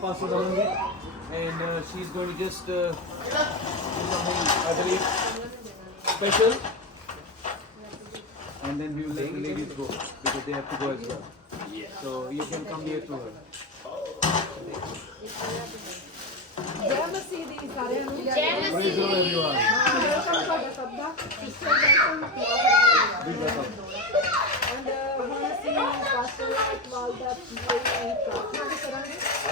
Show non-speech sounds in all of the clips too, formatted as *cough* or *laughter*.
pass it on and uh, she's going to just uh, do something I believe special and then we will let the ladies go because they have to go as well. So you can come here to her. ਜੈ ਮਸੀਹ ਦੀ ਸਾਰਿਆਂ ਨੂੰ ਜੈ Praise the Lord everyone. Welcome ਤੁਹਾਡਾ ਸਭ ਦਾ sister welcome and ਹੁਣ ਅਸੀਂ pastor Iqbal ਦਾ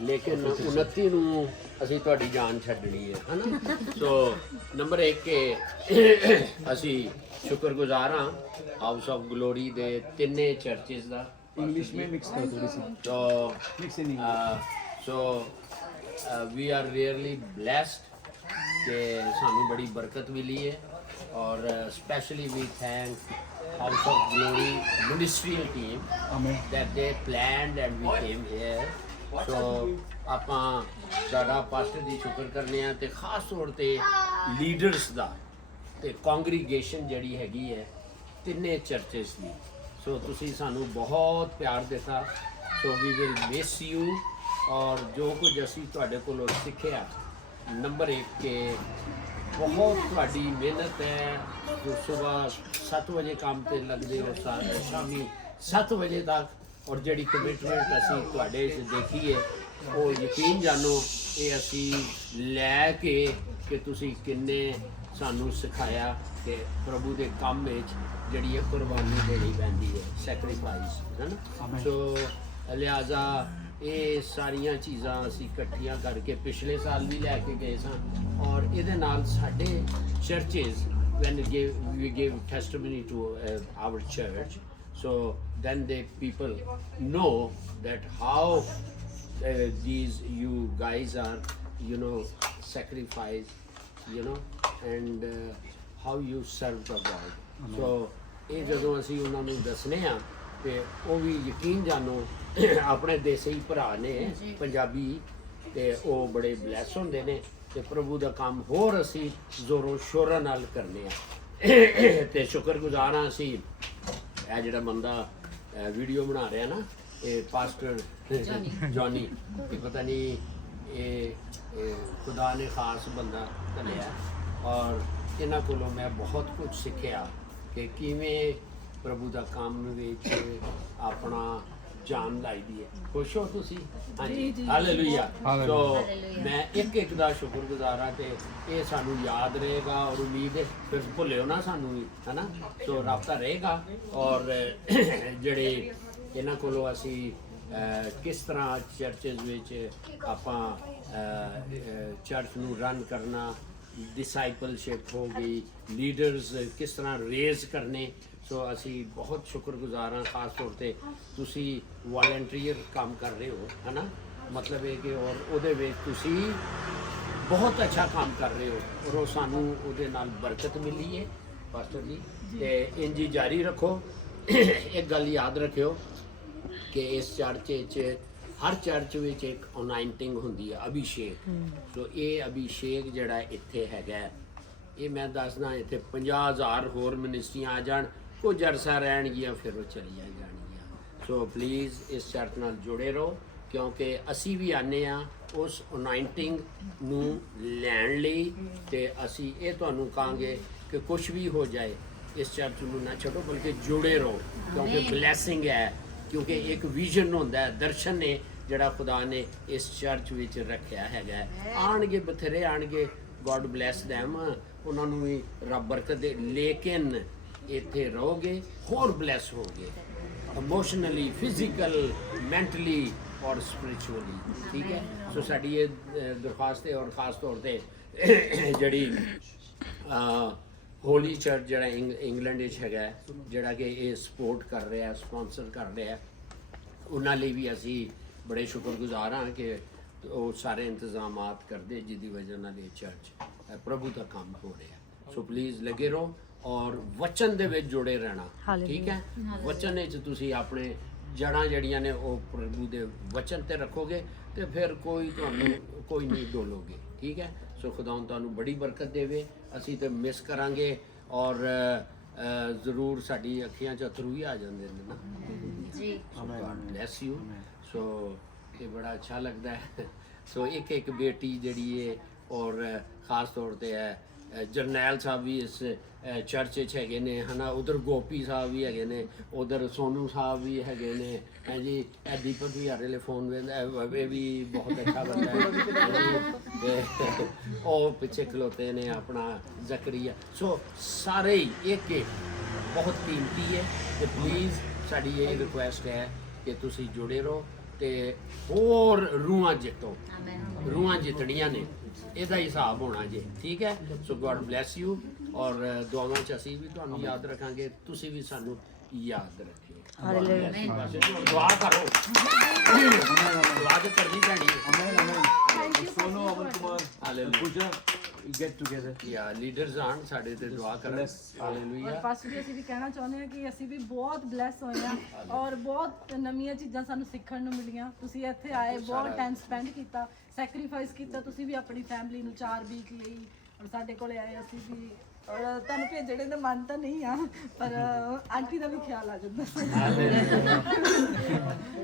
ਲੇਕਿਨ 29 ਨੂੰ ਅਸੀਂ ਤੁਹਾਡੀ ਜਾਨ ਛੱਡਣੀ ਹੈ ਹਨਾ ਸੋ ਨੰਬਰ 1 ਕੇ ਅਸੀਂ ਸ਼ੁਕਰਗੁਜ਼ਾਰ ਹਾਂ ਹਾਊਸ ਆਫ ਗਲੋਰੀ ਦੇ ਤਿੰਨੇ ਚਰਚਸ ਦਾ इंग्लिश में मिक्स कर थोड़ी सी so mix in English uh, so uh, we are really blessed ਕਿ ਸਾਨੂੰ ਬੜੀ ਬਰਕਤ ਮਿਲੀ ਹੈ ਔਰ specially we thank house of glory ministerial team amen that they planned and we came here so, ਆਪਾਂ ਸਾਡਾ ਪਾਸਟਰ ਦੀ ਸ਼ੁਕਰ ਕਰਨੇ ਆ ਤੇ ਖਾਸ ਤੌਰ ਤੇ ਲੀਡਰਸ ਦਾ ਤੇ ਕੰਗਰੀਗੇਸ਼ਨ ਜਿਹੜੀ ਹੈਗੀ ਹੈ, ਤਿੰਨੇ ਚਰਚਸ ਦੀ। ਸੋ ਤੁਸੀਂ ਸਾਨੂੰ ਬਹੁਤ ਪਿਆਰ ਦਿੱਤਾ। So we will miss you ਔਰ ਜੋ ਕੁਝ ਅਸੀਂ ਤੁਹਾਡੇ ਕੋਲੋਂ ਸਿੱਖਿਆ ਨੰਬਰ 1 ਕੇ ਬਹੁਤ ਤੁਹਾਡੀ ਮਿਹਨਤ ਹੈ। ਜੋ ਸਵੇਰ 7 ਵਜੇ ਕੰਮ ਤੇ ਲੱਗਦੇ ਹੋ ਸਾ- ਸ਼ਾਮੀ 7 ਵਜੇ ਤੱਕ ਔਰ ਜਿਹੜੀ ਕਮਿਟਮੈਂਟ ਅਸੀਂ ਤੁਹਾਡੇ 'ਚ ਦੇਖੀ ਹੈ ਉਹ ਯਕੀਨ ਜਾਣੋ ਇਹ ਅਸੀਂ ਲੈ ਕੇ ਕਿ ਤੁਸੀਂ ਕਿੰਨੇ ਸਾਨੂੰ ਸਿਖਾਇਆ ਕਿ ਪ੍ਰਭੂ ਦੇ ਕੰਮ ਵਿੱਚ ਜਿਹੜੀ ਇਹ ਕੁਰਬਾਨੀ ਦੇਣੀ ਪੈਂਦੀ ਹੈ ਸੈਕਰੀਫਾਈਸ ਹੈ ਨਾ? ਸੋ ਲਿਆਜ਼ਾ ਇਹ ਸਾਰੀਆਂ ਚੀਜ਼ਾਂ ਅਸੀਂ ਇਕੱਠੀਆਂ ਕਰਕੇ ਪਿਛਲੇ ਸਾਲ ਵੀ ਲੈ ਕੇ ਗਏ ਸਾਂ ਔਰ ਇਹਦੇ ਨਾਲ ਸਾਡੇ churches when we gave, we gave testimony to uh, our church so then the people know that how uh, these you guys are you know sacrifice you know and uh, how you serve the God so ਇਹ ਜਦੋਂ ਅਸੀਂ ਉਹਨਾਂ ਨੂੰ ਦੱਸਨੇ ਆ ਤੇ ਉਹ ਵੀ ਯਕੀਨ ਜਾਣੋ ਆਪਣੇ ਦੇਸੀ ਭਰਾ ਨੇ ਪੰਜਾਬੀ ਤੇ ਉਹ ਬੜੇ ਬਲੈਸ ਹੁੰਦੇ ਨੇ ਤੇ ਪ੍ਰਭੂ ਦਾ ਕੰਮ ਹੋਰ ਅਸੀਂ ਜ਼ੋਰੋ ਸ਼ੋਰਾਂ ਨਾਲ ਕਰਨੇ ਆ ਤੇ ਸ਼ੁਕਰਗੁਜ਼ਾਰ ਹਾਂ ਅਸੀਂ ਇਹ ਜਿਹੜਾ ਬੰਦਾ ਵੀਡੀਓ ਬਣਾ ਰਿਹਾ ਨਾ ਇਹ ਪਾਸਟਰ ਜੌਨੀ ਇਹ ਪਤਾ ਨਹੀਂ ਇਹ ਖੁਦਾ ਨੇ ਖਾਸ ਬੰਦਾ ਧਲਿਆ ਔਰ ਇਹਨਾਂ ਕੋਲੋਂ ਮੈਂ ਬਹੁਤ ਕੁਝ ਸਿੱਖਿਆ ਕਿ ਕਿਵੇਂ ਪ੍ਰਭੂ ਦਾ ਕੰਮ ਵਿੱਚ ਆਪਣਾ ਜਾਨ ਲਾਈਦੀ ਹੈ। ਖੁਸ਼ ਹੋ ਤੁਸੀਂ? ਹਾਂਜੀ। ਹਾਲੇਲੂਇਆ ਸੋ ਮੈਂ ਇੱਕ ਇੱਕ ਦਾ ਸ਼ੁਕਰਗੁਜ਼ਾਰ ਹਾਂ ਤੇ ਇਹ ਸਾਨੂੰ ਯਾਦ ਰਹੇਗਾ ਔਰ ਉਮੀਦ ਹੈ ਫਿਰ ਭੁੱਲਿਓ ਨਾ ਸਾਨੂੰ ਵੀ ਹਨਾ? ਸੋ ਰਾਬਤਾ ਰਹੇਗਾ ਔਰ *coughs* ਜਿਹੜੇ ਇਹਨਾਂ ਕੋਲੋਂ ਅਸੀਂ ਕਿਸ ਤਰ੍ਹਾਂ ਚਰਚਸ ਵਿੱਚ ਆਪਾਂ ਚਰਚ ਨੂੰ ਰਨ ਕਰਨਾ ਡਿਸਾਈਪਲਸ਼ਿਪ ਹੋ ਗਈ ਲੀਡਰਸ ਕਿਸ ਤਰ੍ਹਾਂ ਰੇਜ਼ ਕਰਨੇ ਸੋ ਅਸੀਂ ਬਹੁਤ ਸ਼ੁਕਰਗੁਜ਼ਾਰ ਹਾਂ ਖਾਸ ਤੌਰ ਤੇ ਤੁਸੀਂ ਵਾਲੰਟੀਅਰ ਕੰਮ ਕਰ ਰਹੇ ਹੋ ਹਨਾ? ਮਤਲਬ ਇਹ ਕਿ ਔਰ ਉਹਦੇ ਵਿੱਚ ਤੁਸੀਂ ਬਹੁਤ ਅੱਛਾ ਕੰਮ ਕਰ ਰਹੇ ਹੋ ਔਰ ਉਹ ਸਾਨੂੰ ਉਹਦੇ ਨਾਲ ਬਰਕਤ ਮਿਲੀ ਹੈ ਪਾਸਟਰ ਜੀ। ਤੇ ਇੰਜ ਹੀ ਜਾਰੀ ਰੱਖੋ। ਇੱਕ ਗੱਲ ਯਾਦ ਰੱਖਿਓ ਕਿ ਇਸ ਚਰਚ ਵਿੱਚ ਹਰ ਚਰਚ ਵਿੱਚ ਇੱਕ ਅਨਾਇੰਟਿੰਗ ਹੁੰਦੀ ਹੈ ਅਭਿਸ਼ੇਕ। ਸੋ ਇਹ ਅਭਿਸ਼ੇਕ ਜਿਹੜਾ ਇੱਥੇ ਹੈਗਾ ਇਹ ਮੈਂ ਦੱਸਦਾ ਇੱਥੇ 50000 ਹੋਰ ਮਿਨਿਸਟਰੀਆਂ ਆ ਜਾਣ। ਕੁਝ ਅਰਸਾ ਰਹਿਣਗੀਆਂ ਫਿਰ ਉਹ ਚਲੀਆਂ ਜਾਣਗੀਆਂ। ਸੋ ਪਲੀਜ਼ ਇਸ ਚਰਚ ਨਾਲ ਜੁੜੇ ਰਹੋ ਕਿਉਂਕਿ ਅਸੀਂ ਵੀ ਆਨੇ ਆ ਉਸ ਅਨਾਇੰਟਿੰਗ ਨੂੰ ਲੈਣ ਲਈ ਤੇ ਅਸੀਂ ਇਹ ਤੁਹਾਨੂੰ ਕਹਾਂਗੇ ਕਿ ਕੁਝ ਵੀ ਹੋ ਜਾਏ ਇਸ ਚਰਚ ਨੂੰ ਨਾ ਛੱਡੋ ਬਲਕਿ ਜੁੜੇ ਰਹੋ ਕਿਉਂਕਿ ਬਲੇਸਿੰਗ ਹੈ ਕਿਉਂਕਿ ਇੱਕ ਵਿਜ਼ਨ ਹੁੰਦਾ ਹੈ ਦਰਸ਼ਨ ਨੇ ਜਿਹੜਾ ਖੁਦਾ ਨੇ ਇਸ ਚਰਚ ਵਿੱਚ ਰੱਖਿਆ ਹੈਗਾ। ਆਣਗੇ ਬਥੇਰੇ ਆਣਗੇ ਗੋਡ ਬlesਸ them ਉਹਨਾਂ ਨੂੰ ਵੀ ਰੱਬ ਬਰਕਤ ਦੇ ਲੇਕਿਨ ਇੱਥੇ ਰਹੋਗੇ, ਹੋਰ ਬlesਸ ਹੋਗੇ ਇਮੋਸ਼ਨਲੀ ਫਿਜ਼ੀਕਲ ਮੈਂਟਲੀ ਔਰ ਸਪਿਰਚੁਅਲੀ ਠੀਕ ਹੈ? ਸੋ ਸਾਡੀ ਇਹ ਦਰਖਾਸਤ ਹੈ ਔਰ ਖਾਸ ਤੌਰ ਤੇ *coughs* ਜਿਹੜੀ ਹੋਲੀ ਚਰਚ ਜਿਹੜਾ ਇੰਗ- ਇੰਗਲੈਂਡ ਵਿੱਚ ਹੈਗਾ ਜਿਹੜਾ ਕਿ ਇਹ ਸਪੋਰਟ ਕਰ ਰਿਹਾ ਸਪਾਂਸਰ ਕਰ ਰਿਹਾ ਉਹਨਾਂ ਲਈ ਵੀ ਅਸੀਂ ਬੜੇ ਸ਼ੁਕਰਗੁਜ਼ਾਰ ਹਾਂ ਕਿ ਉਹ ਸਾਰੇ ਇੰਤਜ਼ਾਮਾਤ ਕਰਦੇ ਜਿਹਦੀ ਵਜ੍ਹਾ ਨਾਲ ਇਹ ਚਰਚ ਪ੍ਰਭੂ ਦਾ ਕੰਮ ਹੋ ਰਿਹਾ ਸੋ ਪਲੀਜ਼ ਲੱਗੇ ਰਹੋ ਔਰ ਵਚਨ ਦੇ ਵਿੱਚ ਜੁੜੇ ਰਹਿਣਾ। ਠੀਕ ਹੈ? ਵਚਨ ਵਿੱਚ ਤੁਸੀਂ ਆਪਣੇ ਜੜਾਂ ਜਿਹੜੀਆਂ ਨੇ ਉਹ ਪ੍ਰਭੂ ਦੇ ਵਚਨ ਤੇ ਰੱਖੋਗੇ ਤੇ ਫਿਰ ਕੋਈ ਤੁਹਾਨੂੰ ਕੋਈ ਨਹੀਂ ਡੋਲੋਗੇ। ਠੀਕ ਹੈ? ਸੋ ਖੁਦਾਵੰ ਤੁਹਾਨੂੰ ਬੜੀ ਬਰਕਤ ਦੇਵੇ। ਅਸੀਂ ਤੇ ਮਿਸ ਕਰਾਂਗੇ ਔਰ ਜ਼ਰੂਰ ਸਾਡੀ ਅੱਖੀਆਂ 'ਚ ਅਥਰੂ ਹੀ ਆ ਜਾਂਦੇ ਨੇ ਨਾ। ਜੀ। ਬlesਸ ਯੂ ਸੋ ਇਹ ਬੜਾ ਅੱਛਾ ਲੱਗਦਾ ਹੈ। ਸੋ ਇੱਕ ਇੱਕ ਬੇਟੀ ਜਿਹੜੀ ਹੈ ਔਰ ਖਾਸ ਤੌਰ ਤੇ ਹੈ ਜਰਨੈਲ ਸਾਹਿਬ ਵੀ ਇਸ ਚਰਚ ਵਿੱਚ ਹੈਗੇ ਨੇ ਹਨਾ ਉਧਰ ਗੋਪੀ ਸਾਹਿਬ ਵੀ ਹੈਗੇ ਨੇ ਉਧਰ ਸੋਨੂ ਸਾਹਿਬ ਵੀ ਹੈਗੇ ਨੇ ਹੈ ਜੀ ਇਹ ਦੀਪਕ ਵੀ ਹਰ ਵੇਲੇ ਫੋਨ ਵੇਂਦਾ ਇਹ ਵੀ ਬਹੁਤ ਅੱਛਾ ਬੰਦਾ ਹੈ। ਉਹ ਪਿੱਛੇ ਖਲੋਤੇ ਨੇ ਆਪਣਾ ਜ਼ਕਰੀਆ। ਸੋ ਸਾਰੇ ਇੱਕ ਇੱਕ ਬਹੁਤ ਕੀਮਤੀ ਹੈ ਤੇ ਪਲੀਜ਼ ਸਾਡੀ ਇਹ ਰਿਕੁਐਸਟ ਹੈ ਕਿ ਤੁਸੀਂ ਜੁੜੇ ਰਹੋ ਤੇ ਹੋਰ ਰੂਹਾਂ ਜਿੱਤੋ। ਰੂਹਾਂ ਜਿੱਤਣੀਆਂ ਨੇ। ਇਹਦਾ ਹੀ ਹਿਸਾਬ ਹੋਣਾ ਜੇ ਠੀਕ ਹੈ? ਸੋ ਗੋਡ ਬlesਸ ਯੂ ਔਰ ਦੁਆਵਾਂ ਚ ਅਸੀਂ ਵੀ ਤੁਹਾਨੂੰ ਯਾਦ ਰੱਖਾਂਗੇ ਤੁਸੀਂ ਵੀ ਸਾਨੂੰ ਯਾਦ ਰੱਖਿਓ। ਹਾਲੇਲੂਇਆ ਦੁਆ ਕਰੋ। ਦੁਆ ਕਰਨੀ ਪੈਣੀ ਹੈ। Sonu, Aman Kumar, hallelujah Pooja, we get together. ਯਾ ਲੀਡਰਸ ਆਣ ਸਾਡੇ ਤੇ ਦੁਆ ਕਰਨ। ਹਾਲੇਲੂਇਆ ਪਾਸਟਰ ਜੀ ਅਸੀਂ ਵੀ ਕਹਿਣਾ ਚਾਹੁੰਦੇ ਹਾਂ ਕਿ ਅਸੀਂ ਵੀ ਬਹੁਤ ਬlesਸ ਹੋਏ ਹਾਂ ਔਰ ਬਹੁਤ ਨਵੀਆਂ ਚੀਜ਼ਾਂ ਸਾਨੂੰ ਸਿੱਖਣ ਨੂੰ ਮਿਲੀਆਂ। ਤੁਸੀਂ ਇੱਥੇ ਆਏ ਬਹੁਤ ਟਾਈਮ ਸਪੈਂਡ ਕੀਤਾ ਸੈਕਰੀਫਾਈਸ ਕੀਤਾ ਤੁਸੀਂ ਵੀ ਆਪਣੀ ਫੈਮਿਲੀ ਨੂੰ 4 ਵੀਕ ਲਈ ਔਰ ਸਾਡੇ ਕੋਲੇ ਆਏ ਅਸੀਂ ਵੀ ਔਰ ਤੁਹਾਨੂੰ ਭੇਜਣੇ ਦਾ ਮਨ ਤਾਂ ਨਹੀਂ ਆ ਪਰ ਆਂਟੀ ਦਾ ਵੀ ਖਿਆਲ ਆ ਜਾਂਦਾ।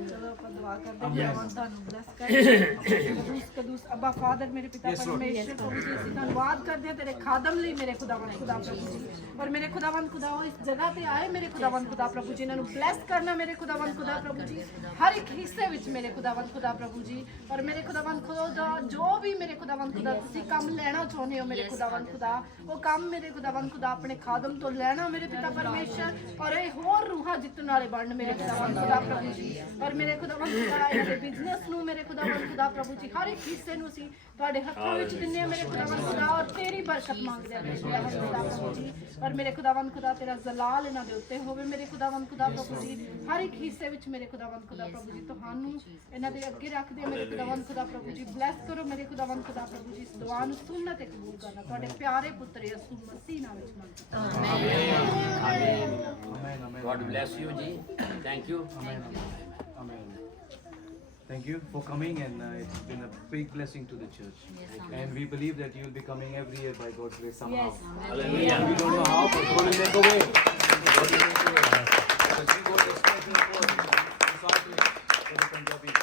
ਚਲੋ ਆਪਾਂ ਦੁਆ ਕਰਦੇ ਹਾਂ ਤੁਹਾਨੂੰ ਬlesਸ ਕਰੇ। ਕਦੂਸ ਕਦੂਸ। ਅੱਬਾ ਫਾਦਰ ਮੇਰੇ ਪਿਤਾ ਪਰਮੇਸ਼ਰ ਪ੍ਰਭੂ ਜੀ ਅਸੀਂ ਧੰਨਵਾਦ ਕਰਦੇ ਹਾਂ ਤੇਰੇ ਖਾਦਮ ਲਈ ਮੇਰੇ ਖੁਦਾਵੰਦ ਖੁਦਾ ਪ੍ਰਭੂ ਜੀ। ਔਰ ਮੇਰੇ ਖੁਦਾਵੰਦ ਖੁਦਾ ਉਹ ਇਸ ਜਗ੍ਹਾ ਤੇ ਆਏ ਮੇਰੇ ਖੁਦਾਵੰਦ ਖੁਦਾ ਪ੍ਰਭੂ ਜੀ। ਇਹਨਾਂ ਨੂੰ ਬlesਸ ਕਰਨਾ ਮੇਰੇ ਖੁਦਾਵੰਦ ਖੁਦਾ ਪ੍ਰਭੂ ਜੀ। ਹਰ ਇੱਕ ਹਿੱਸੇ ਵਿੱਚ ਮੇਰੇ ਖੁਦਾਵੰਦ ਖੁਦਾ ਪ੍ਰਭੂ ਜੀ। ਔਰ ਮੇਰੇ ਖੁਦਾਵੰਦ ਖੁਦਾ ਜੋ ਵੀ ਮੇਰੇ ਖੁਦਾਵੰਦ ਖੁਦਾ ਤੁਸੀਂ ਕੰਮ ਲੈਣਾ ਚਾਹੁੰਦੇ ਹੋ ਮੇਰੇ ਖੁਦਾਵੰਦ ਖੁਦਾ ਉਹ ਕੰਮ ਮੇਰੇ ਖੁਦਾਵੰਦ ਖੁਦਾ ਆਪਣੇ ਖਾਦਮ ਤੋਂ ਲੈਣਾ ਮੇਰੇ ਪਿਤਾ ਪਰਮੇਸ਼ਰ ਔਰ ਇਹ ਹੋਰ ਰੂਹਾਂ ਜਿੱਤਣ ਵਾਲੇ ਬਣਨ ਮੇਰੇ ਖੁਦਾਵੰਦ ਖੁਦਾ ਪ੍ਰਭੂ ਜੀ ਔਰ ਮੇਰੇ ਖੁਦਾਵੰਦ ਖੁਦਾ ਇਹਨਾਂ ਦੇ ਨੂੰ ਮੇਰੇ ਖੁਦਾਵੰਦ ਖੁਦਾ ਪ੍ਰਭੂ ਜੀ ਹਰ ਇੱਕ ਹਿੱਸੇ ਨੂੰ ਅਸੀਂ ਤੁਹਾਡੇ ਹੱਥਾਂ ਵਿੱਚ ਦਿੰਨੇ ਆ ਮੇਰੇ ਖੁਦਾਵੰਦ ਖੁਦਾ ਔਰ ਤੇਰੀ ਬਰਕਤ ਮੰਗਦੇ ਆ ਮੇਰੇ ਖੁਦਾਵੰਦ ਖੁਦਾ ਜੀ ਔਰ ਮੇਰੇ ਖੁਦਾਵੰਦ ਖੁਦਾ ਤੇਰਾ ਜ਼ਲਾਲ ਇਹਨਾਂ ਦੇ ਉੱਤੇ ਹੋਵੇ ਮੇਰੇ ਖੁਦਾਵੰਦ ਖੁਦਾ ਪ੍ਰਭੂ ਜੀ ਹਰ ਇੱਕ ਹਿੱਸੇ ਵਿੱਚ ਮੇਰੇ ਖੁਦਾਵੰਦ ਖੁਦਾ ਪ੍ਰਭੂ ਜੀ ਤੁਹਾਨੂੰ ਇਹਨਾਂ ਦੇ ਅੱਗੇ ਰੱਖਦੇ ਆ ਮੇਰੇ ਖੁਦਾਵੰਦ ਖੁਦਾ ਪ੍ਰਭੂ ਜੀ ਬਲੈਸ ਕਰੋ ਮੇਰੇ ਖੁਦਾਵੰਦ ਖੁਦਾ ਪ੍ਰਭੂ ਜੀ ਇਸ ਦੁਆ ਨੂੰ ਸੁਣਨਾ ਤੇ ਕਬੂਲ ਕਰਨਾ ਤੁਹਾਡੇ ਪਿਆਰੇ ਪੁੱਤਰ ਯਿਸੂ mercy in. Amen. Amen. God bless you, Ji. Thank you. Amen. Amen. Thank you for coming, and uh, it's been a big blessing to the church. and we believe that you'll be coming every year by God's grace somehow. Yes. Hallelujah. We don't know how, but God will make a way. God will make a way. As we go to the Second topic.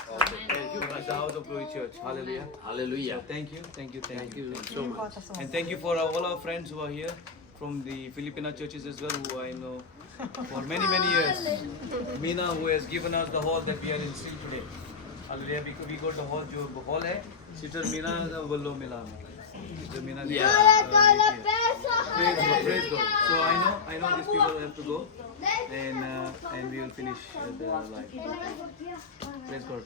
Thank you. As the house of glory church. Hallelujah. Hallelujah. Thank you. Thank you. Thank, you. so much. And thank you for all our friends who are here from the Filipino churches as well, who I know for many, many years. Mina, who has given us the hall that we are in still today. Hallelujah. We, we got the hall, जो hall है, Sister Mina का बोलो मिला sister Meena praise God. So I know, I know these people have to go and uh, and we will finish the live. Praise God.